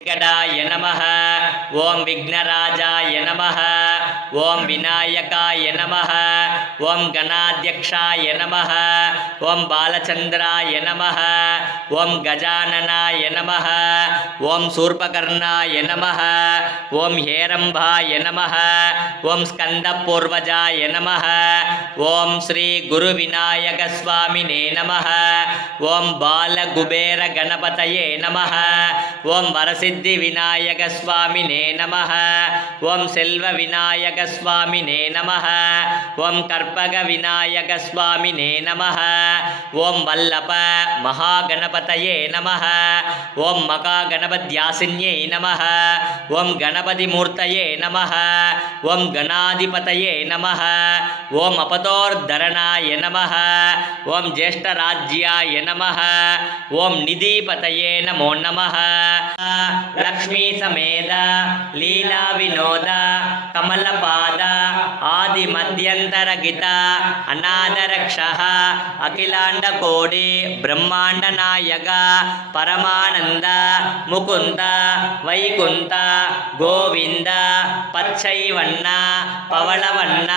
वेंकटाय नमः। ओं विघ्नराजाय नमः। ओं विनायकाय नमः। ओं गणाध्यक्षाय नमः। ओं बालचंद्राय नमः। ओं गजाननाय नमः। ओं शूर्पकर्णाय नमः। ओं हेरंबाय नमः। ओं स्कंदपूर्वजाय नमः। ओं श्री गुरुविनायक स्वामिने नमः। ओं बालकुबेर गणपतये नमः। ओं वरसिद्धि विनायक स्वामिने नमः। ओं सेल्व विनायक स्वामिने नमः। ओं कर्पग विनायक स्वामिने नमः। ओं वल्लभ महागणपतये नमः। ओं महागणपत्यासिन्यै नमः। ओं गणपतिमूर्तये नमः। ओं गणाधिपतये नमः। ओं अपतोर्धरणाय नमः। ओं ज्येष्ठराज्याय नमः। ओं निधिपतये नमो नमः। लक्ष्मी समेत लीला विनोद कमलपाद आदि मध्यंतर गीता अनादरक्षः अखिलांड कोटि ब्रह्मांड नायक परमानंद मुकुंद वैकुंठ गोविंद पच्चैवण्ण पवळवण्ण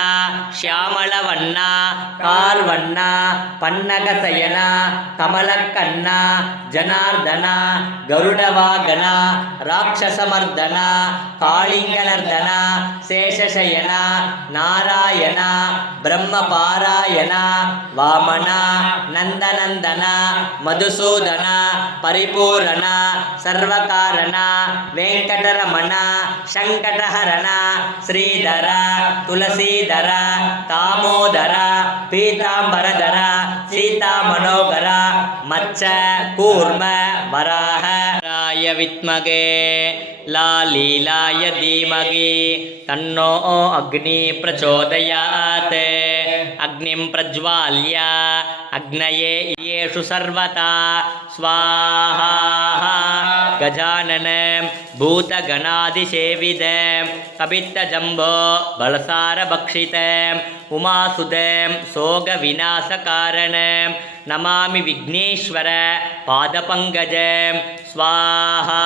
श्यामळवण्ण कार्वण्ण पन्नगसयन कमलकन्न जनार्दन गरुडवागन राक्षसमर्दन कालिंगनर्दन शेषशयन नारायण ब्रह्मपारायण वामन नंदनंदन मधुसूदन परिपूर्ण सर्वकारण वेंकटरमण शंकटहरण श्रीधर तुलसीधर दामोदर पीतांबरधर सीतामनोहर मच्छ कूर्म वराह विद्महे लालीलाय धीमहि तन्नो अग्नि प्रचोदयात्। अग्निं प्रज्वाल्य अग्नये येषु सर्वथा स्वाहा। गजानन भूतगणाधिसेवित कपित्तजम्बो बलसार भक्षित उमासुत सोग विनाशकारण नमामि विघ्नेश्वर पादपंकज स्वाहा।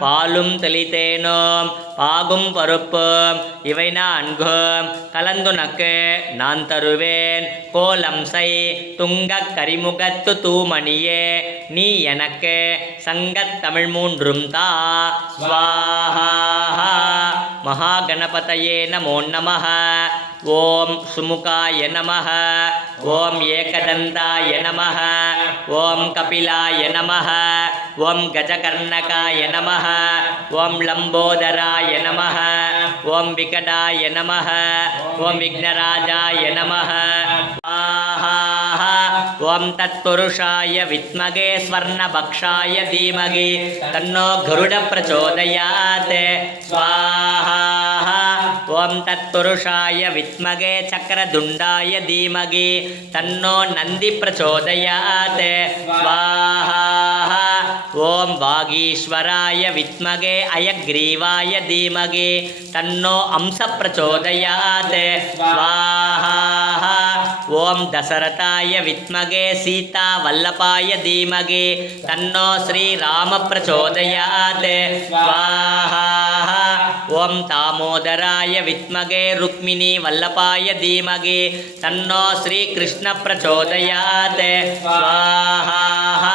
பாலும் தெளித்தேனோம் பாகும் பருப்பும் இவை நான்கும் கலந்துனக்கு நான் தருவேன் கோலம் செய் துங்கக் கரிமுகத்து தூமணியே நீ எனக்கு சங்கத் தமிழ் மூன்றும் தா ஸ்வாஹா। महागणपतये नमो नमः। ओं सुमुखाय नमः। ओं एकदन्ताय नमः। ओं कपिलाय नमः। ओं गजकर्णकाय नमः। ओं लंबोदराय नमः। ओं विकटाय नमः। ओं विघ्नराजाय नमः। ओं तत्पुरुषाय विद्महे स्वर्णभक्षाय धीमहि तन्नो गरुड प्रचोदयात् स्वाहा। ओं तत्पुरुषाय विद्महे चक्रदुण्डाय धीमहि तन्नो नंदी प्रचोदयात् स्वाहा। ओं वागीश्वराय विद्महे अयग्रीवाय धीमहि तन्नो अंश प्रचोदयात् स्वाहा। ओं दशरथाय विद्महे सीता वल्लभाय धीमहि तन्नो श्रीराम प्रचोदयात् स्वाहा। ओं दामोदराय विद्महे रुक्मिणी वल्लभाय धीमहि तन्नो श्रीकृष्ण प्रचोदयात् स्वाहा।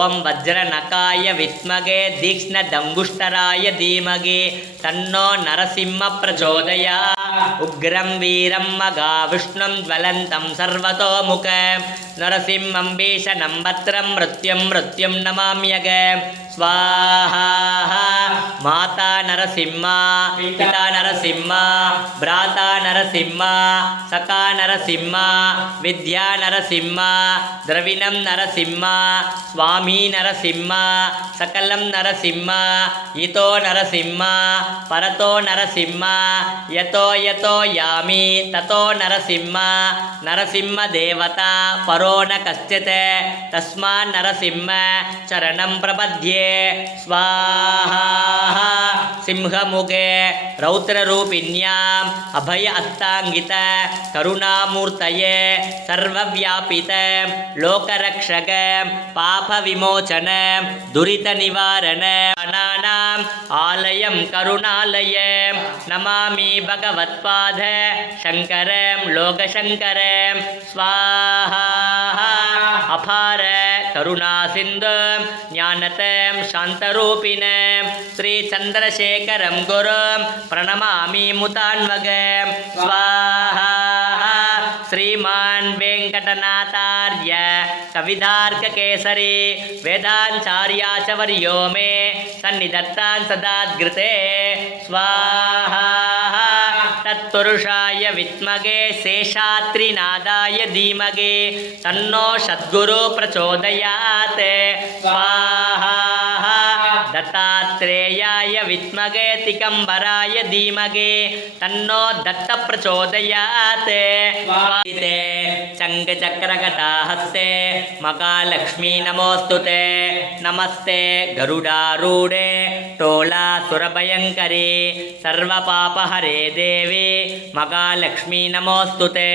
ओं वज्रनकाय विद्महे तीक्ष्णदंगुष्टराय धीमहि तन्नो नरसिंह प्रचोदयात्। उग्रं वीरं महाविष्णुं ज्वलन्तं सर्वतोमुखं नरसिंहं भीषणं भद्रं मृत्युं नमाम्यहम् स्वाहा। माता नरसिंहा पिता नरसिंहा भ्राता नरसिंहा सखा नरसिंहा विद्या नरसिंहा द्रविणं नरसिंहा स्वामी नरसिंहा सकलं नरसिंहा इतो नरसिंहा परतो नरसिंहा यतो यतो यामि ततो नरसिंहा नरसिंहदेवता परो न कश्चित् तस्मात् नरसिंह चरणं प्रपद्ये स्वाहा। सिंह सिंहमुखे रौद्ररूपिण्याम् अभय अस्ताङ्गित करुणामूर्तये सर्वव्यापित लोकरक्षक पापविमोचन दुरितनिवारण गणानाम् आलयं करुणालयं नमामि भगवत्पाद शङ्करं लोकशङ्करं स्वाहा अपार करुणासिन्धुं ज्ञानतं शान्तरूपिणं श्रीचन्द्रशेखरं गुरुं प्रणमामि मुतान्वगं स्वाहा श्रीमान् वेङ्कटनाथार्य कवितार्ककेसरी वेदाचार्याचवर्यो मे सन्निधत्तान् सदाद्गृते स्वाहा तत्पुरुषाय विद्महे शेषाद्रिनादाय धीमहि तन्नो सद्गुरु प्रचोदयात् स्वाहा दत्तात्रेयाय विद्महे दिगम्बराय धीमहि तन्नो दत्त प्रचोदयात् चङ्गचक्रगदाहस्ते महालक्ष्मी नमोऽस्तुते नमस्ते गरुडारूढे टोलासुरभयङ्करी सर्वपापहरे देवी महालक्ष्मी नमोऽस्तुते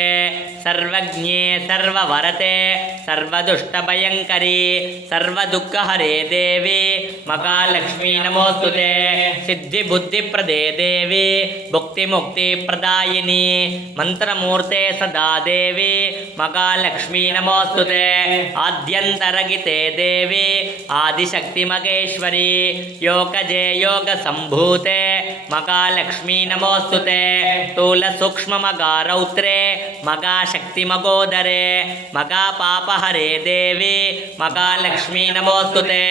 सर्वज्ञे सर्ववरते सर्वदुष्टभयङ्करी सर्वदुःखहरे देवी महालक्ष्मी नमोऽस्तुते सिद्धिबुद्धिप्रदे देवी भुक्तिमुक्तिप्रदायिनी मन्त्रमूर्ते सदा देवी महालक्ष्मी नमोऽस्तुते आद्यन्तरगिते देवी आदिशक्तिमहेश्वरी योगजे योगसम्भूते महालक्ष्मी नमोऽस्तुते स्थूलसूक्ष्ममगारौत्रे मगाशक्तिमगोदरे मगापापहरे देवी महालक्ष्मी नमोऽस्तुते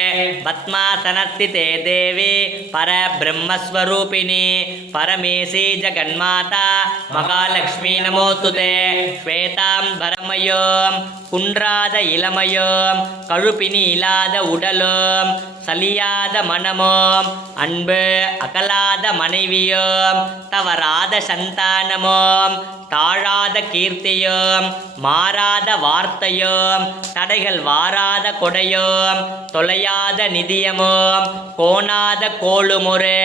पद्मासनस्थिते देवी परब्रह्मस्वरूपिणी परमेशी जगन्माता महालक्ष्मी नमोऽस्तुते श्वेताम्बरमयों कुण्ड्राद इलमयों कழுப்பினி இல்லாத உடலும் சலியாத மனமோம் அன்பு அகலாத மனைவியோம் தவறாத சந்தானமோம் தாழாத கீர்த்தியோம் மாறாத வார்த்தையோம் தடைகள் வாராத கொடையோம் தொலையாத நிதியமோம் கோணாத கோளுமுறு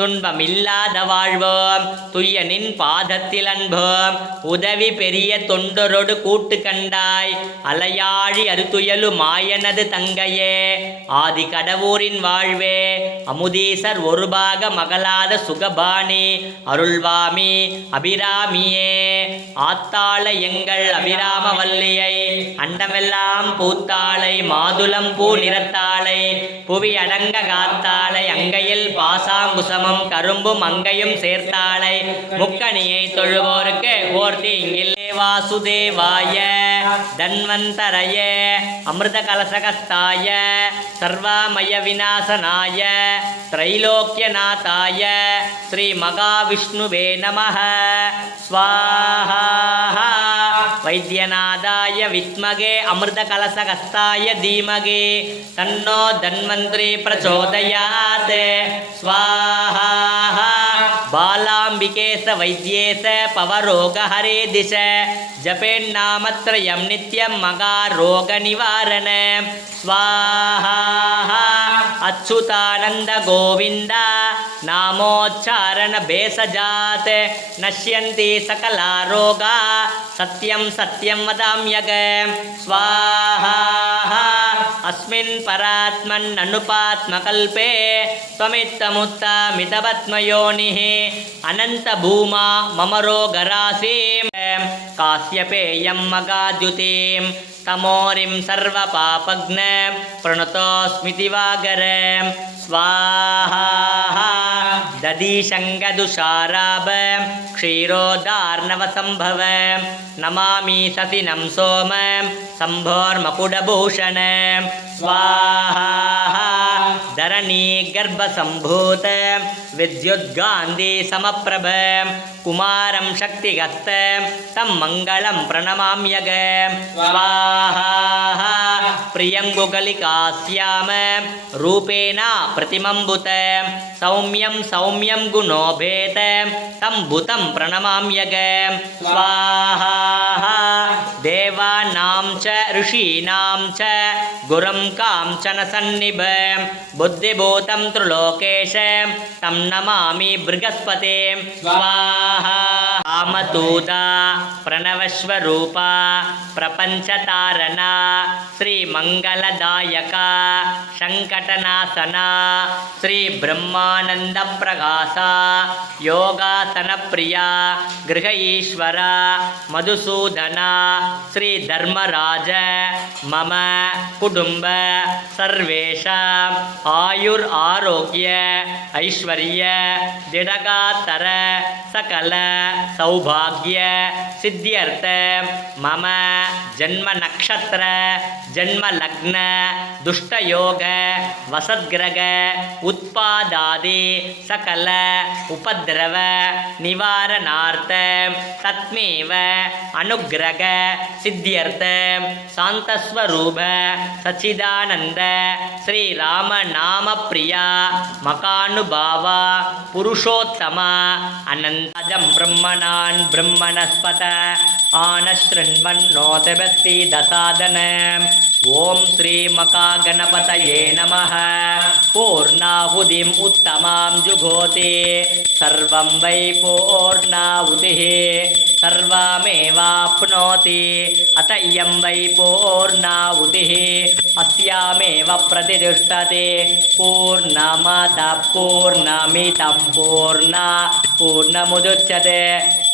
துன்பமில்லாத வாழ்வோம் துய்யனின் பாதத்தில் அன்போம் உதவி பெரிய தொண்டரொடு கூட்டு கண்டாய் அலையாழி அறுத்துயலு மாயனது தங்கையே ஆதி கடவுரின் வாழ்வே அமுதீசர் ஒரு பாக மகளாத சுகபாணி அருள்வாமி அபிராமியே ஆத்தாள எங்கள் அபிராம வல்லியை அண்டமெல்லாம் பூத்தாளை மாதுளம் பூ நிறத்தாளை புவி அடங்க காத்தாளை அங்கையில் பாசாங்குசமம் கரும்பும் அங்கையும் சேர்த்தாளை முக்கணியை தொழுவோருக்கு ஓர்த்தி இங்கில் வாசுதேவாய தன்வந்தரய அமிர்த கலசகஸ்தாய சர்வாமய விநாசனாய த்ரைலோக்கியநாதாய ஸ்ரீ மகாவிஷ்ணுவே நமः ஸ்வாஹா வைத்தியநாதாய வித்மகே அமிர்த கலசகஸ்தாய தீமகி தன்னோ தன்வந்திரி பிரச்சோதயாத் ஸ்வாஹா बालाम्बिकेश वैद्येश पवरोगहरे दिश जपेन्नामत्रयं नित्यं मगारोगनिवारण स्वाहा अच्युतानन्द गोविन्द नामोच्चारण भेषजात् नश्यन्ति सकला रोगा सत्यं सत्यं वदाम्यग स्वाहा अस्मिन् परात्मन् अनुपात्मकल्पे त्वमित्तमुत्तमितपद्मयोनिः अनन्तभूमा मम रोगराशिं काश्यपेयं मगाद्युतिं तमोरिं सर्वपापघ्न प्रणतोऽस्मिति वागरं स्वाहा दधीशङ्गदुषाराभ क्षीरोदार्णवसम्भव नमामि सतिनं सोमं सम्भोर्मकुडभूषण स्वाहा धरणी गर्भसम्भूत विद्युद्गान्धी समप्रभ कुमारं शक्तिहस्त तं मङ्गलं प्रणमाम्यग स्वाहा प्रियङ्गुकलिकास्याम रूपेण प्रतिमम्बुत सौम्यं सौम्यं गुणोभेत तं भूतं प्रणमाम्यग स्वाहा देव देवानां च ऋषीणां च गुरुं काञ्चन सन्निभं बुद्धिभूतं त्रिलोकेश तं नमामि बृहस्पते स्वाहा कामदूता प्रणवस्वरूपा प्रपञ्चतारणा श्रीमङ्गलदायका शङ्कटनासना श्रीब्रह्मानन्दप्रकाशा योगासनप्रिया गृह ईश्वरा मधुसूदना श्रीधर्मराज मम कुटुम्ब सर्वेषाम् आयुर् आरोग्य ऐश्वर्य दिडगातर सकल सौभाग्य सिद्ध्यर्थ मम जन्म नक्षत्र जन्म लग्न दुष्टयोग वसद्ग्रह उत्पादादि सकल उपद्रव निवारणार्थ तत्मेव अनुग्रह सिद्ध्यर्थ शांतस्वरूप सच्चिदानंद श्री राम नाम प्रिया मकानुभावा पुरुषोत्तम अनंतजं ब्रह्मणान् ब्रह्मणस्पत आनशृण्वन्नोतभक्ति दसादन ओम श्री मकागणपतये नमः पूर्णाहुतिम् उत्तमां जुहोति सर्वं वै पूर्णाहुतिः सर्वमेवाप्नोति अत इयं वै पूर्णाहुतिः अस्यामेव प्रतिष्ठते पूर्णमदः पूर्णमिदं पूर्णमुदच्यते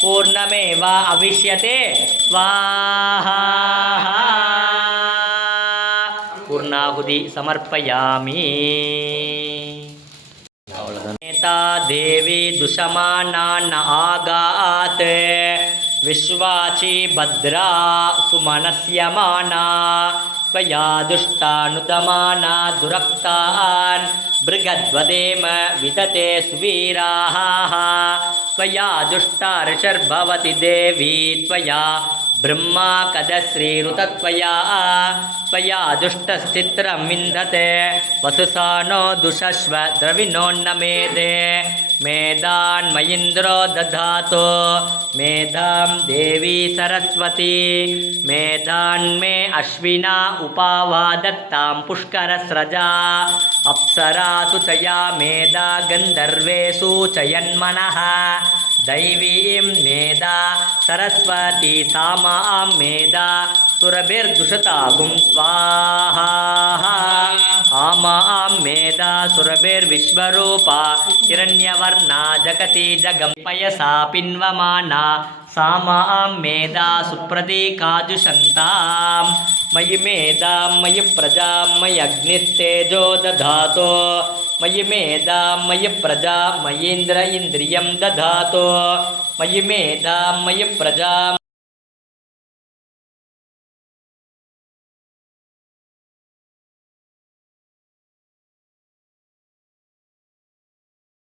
पूर्णमेव अविष्यते स्वाहा पूर्णाहुति समर्पयामि नेता देवी दुषमानान् आगात् विश्वाची भद्रा सुमनस्यमाना त्वया दुष्टानुदमाना दुरक्तान् बृहद्वदेम विदते सुवीराः त्वया दुष्टार्षर्भवति देवी त्वया ब्रह्मा कदश्रीरुतत्वया त्वया दुष्टश्चित्रं विन्दते वसुसानो दुषस्व द्रविणोन्नमेदे मेधान्मयीन्द्रो दधातो मेधां देवी सरस्वती मेधान्मे अश्विना उपावादत्तां पुष्करस्रजा अप्सरासु चया मेधा गन्धर्वेषु चयन्मनः दैवीं मेधा सरस्वती सामां मेधा सुरभिर्दुषतागुं स्वाहा आमां मेधा सुरभिर्विश्वरूपा हिरण्यवर्णा जगति जगं पयसा पिन्वमाना सामां मेधा सुप्रतीकाजुषन्तां मयि मेधां मयि प्रजां मयि अग्निस्तेजो दधातो मयि मेधां मयि प्रजा मयीन्द्र इन्द्रियं दधातो मयि मेधां मयि प्रजा